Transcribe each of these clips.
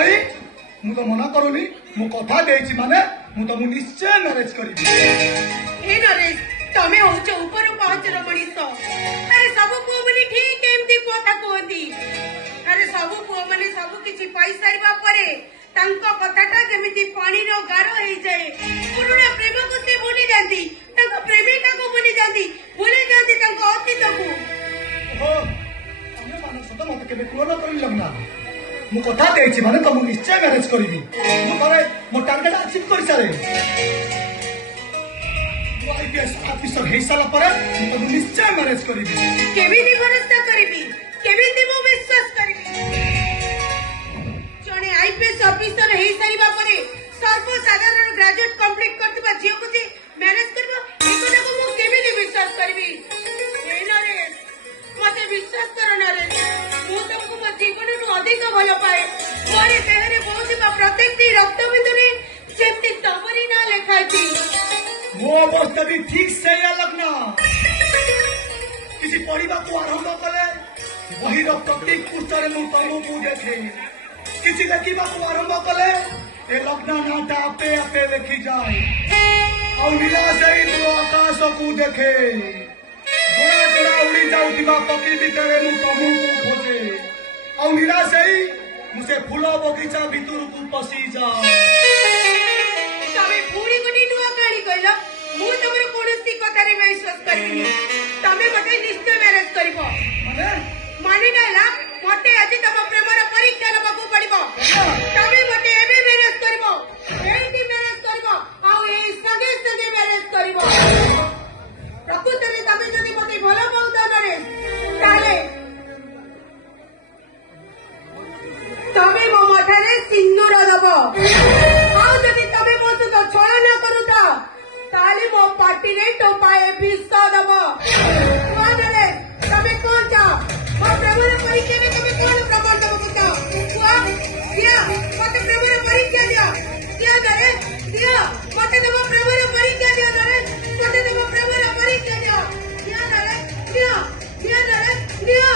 आई मु तो मना करूनी मु कथा देछि माने मु तो मु निश्चय मैरिज करिबी ए नरेश तमे होच ऊपर पहुंचर मनीष अरे सब पुओ मनी ठीक एमती कथा कहती अरे सब पुओ मनी सब किछि पाई सारिबा परे तांको कथाटा जेमिति पानी रो गारो हे जाए पुरुणा प्रेम को से भूली जाती तांको प्रेमिका को भूली जाती भूली जाती तांको अतीत को हो तमे माने सत मत केबे तुलना करि लगना मु कथा देछि माने तो मु निश्चय मैरिज करिबी मु करे मो टारगेट अचीव करि सारे आईपीएस ऑफिसर हे साला परे मु निश्चय मैरिज करिबी केमिति भरोसा करिबी केमिति मु विश्वास करिबी जने आईपीएस ऑफिसर हे सारिबा परे सर्वसाधारण ग्रेजुएट कंप्लीट करतबा जियो को मैनेज करबो एकोटा को मु केमिति विश्वास करिबी ए नरेश मते विश्वास कर नरेश मु तुमको मो जीवन नु अधिक भल पाए मोरे देहरे बहुतिबा प्रत्येक दी रक्त बिंदुनी जेति तमरी ना लेखाइती मो अवस्था भी ठीक से या लगना किसी पढ़ा को आरंभ कले वही प्रत्येक पुस्तक मु तमु देखे किसी लिखा को आरंभ कले ए लग्न नाटा आपे आपे लिखी जाए और निराश दूर आकाश को देखे जोड़ा जोड़ा उड़ी जाऊा पक्षी भितर मु तमु खोजे और निराश मुझे फूल बगीचा भितर को पसी जाए तमे पूरी गोटी नुआ कहानी कहला मु तमर कोनोसी कथारे विश्वास करिनी तमे मते निश्चय मैरिज करिवो माने नाला मते आज तम प्रेमर परीक्षा लबाकू पड़िबो तमे मते एबे मैरिज करिवो एठी मैरिज करिवो आ ए संगे संगे मैरिज करिवो प्रकृତରେ तमे जदि मते भलो पाउता नरे ताले तमे मो मठारे सिंदूर दबो आ जदि तमे मो सହିତ छळना करूता ताली मो पार्टी रे टोपाए बिस्का दबो वादरे तमे कोन चाओ मो प्रेमर परीक्षा में तमे कोन प्रमाण दबो चाओ हुआ दिया मते प्रेमर परीक्षा दिया नरे दिया मते दबो प्रेमर परीक्षा दिया नरे मते दबो प्रेमर परीक्षा दिया नरे दिया नरे दिया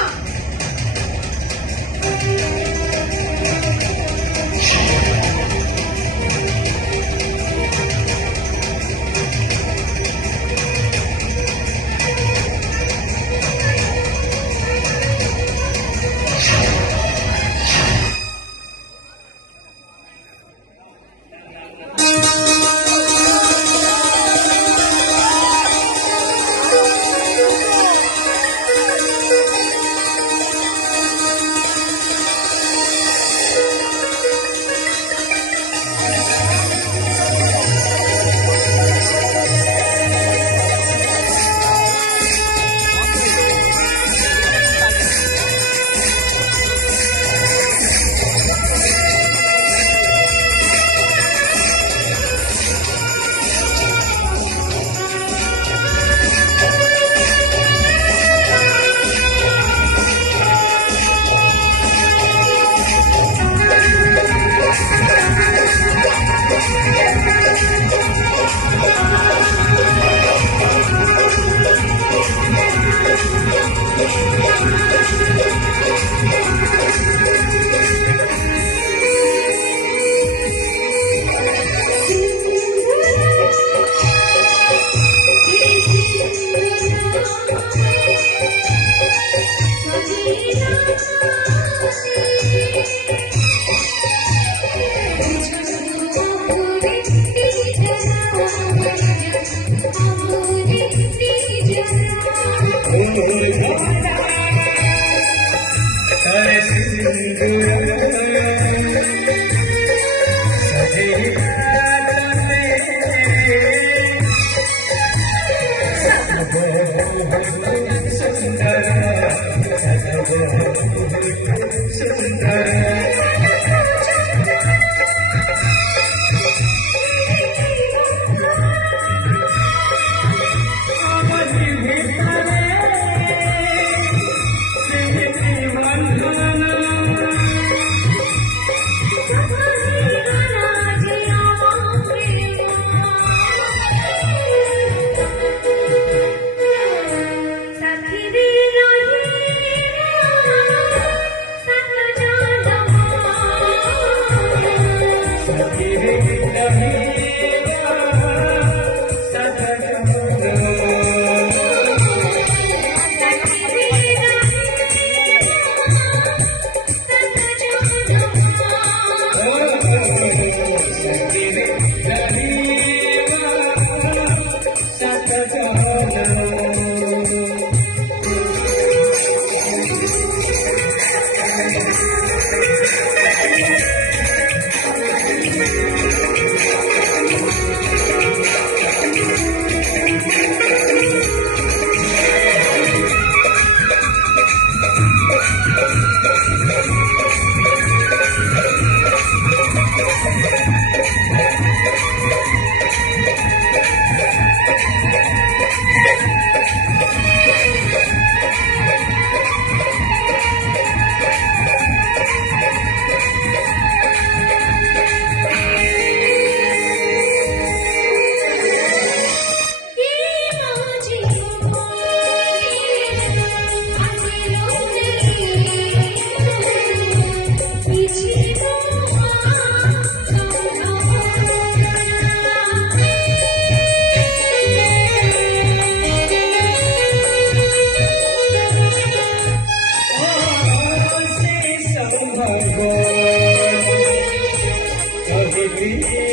साथी रे रही साथ जान ଦେଇ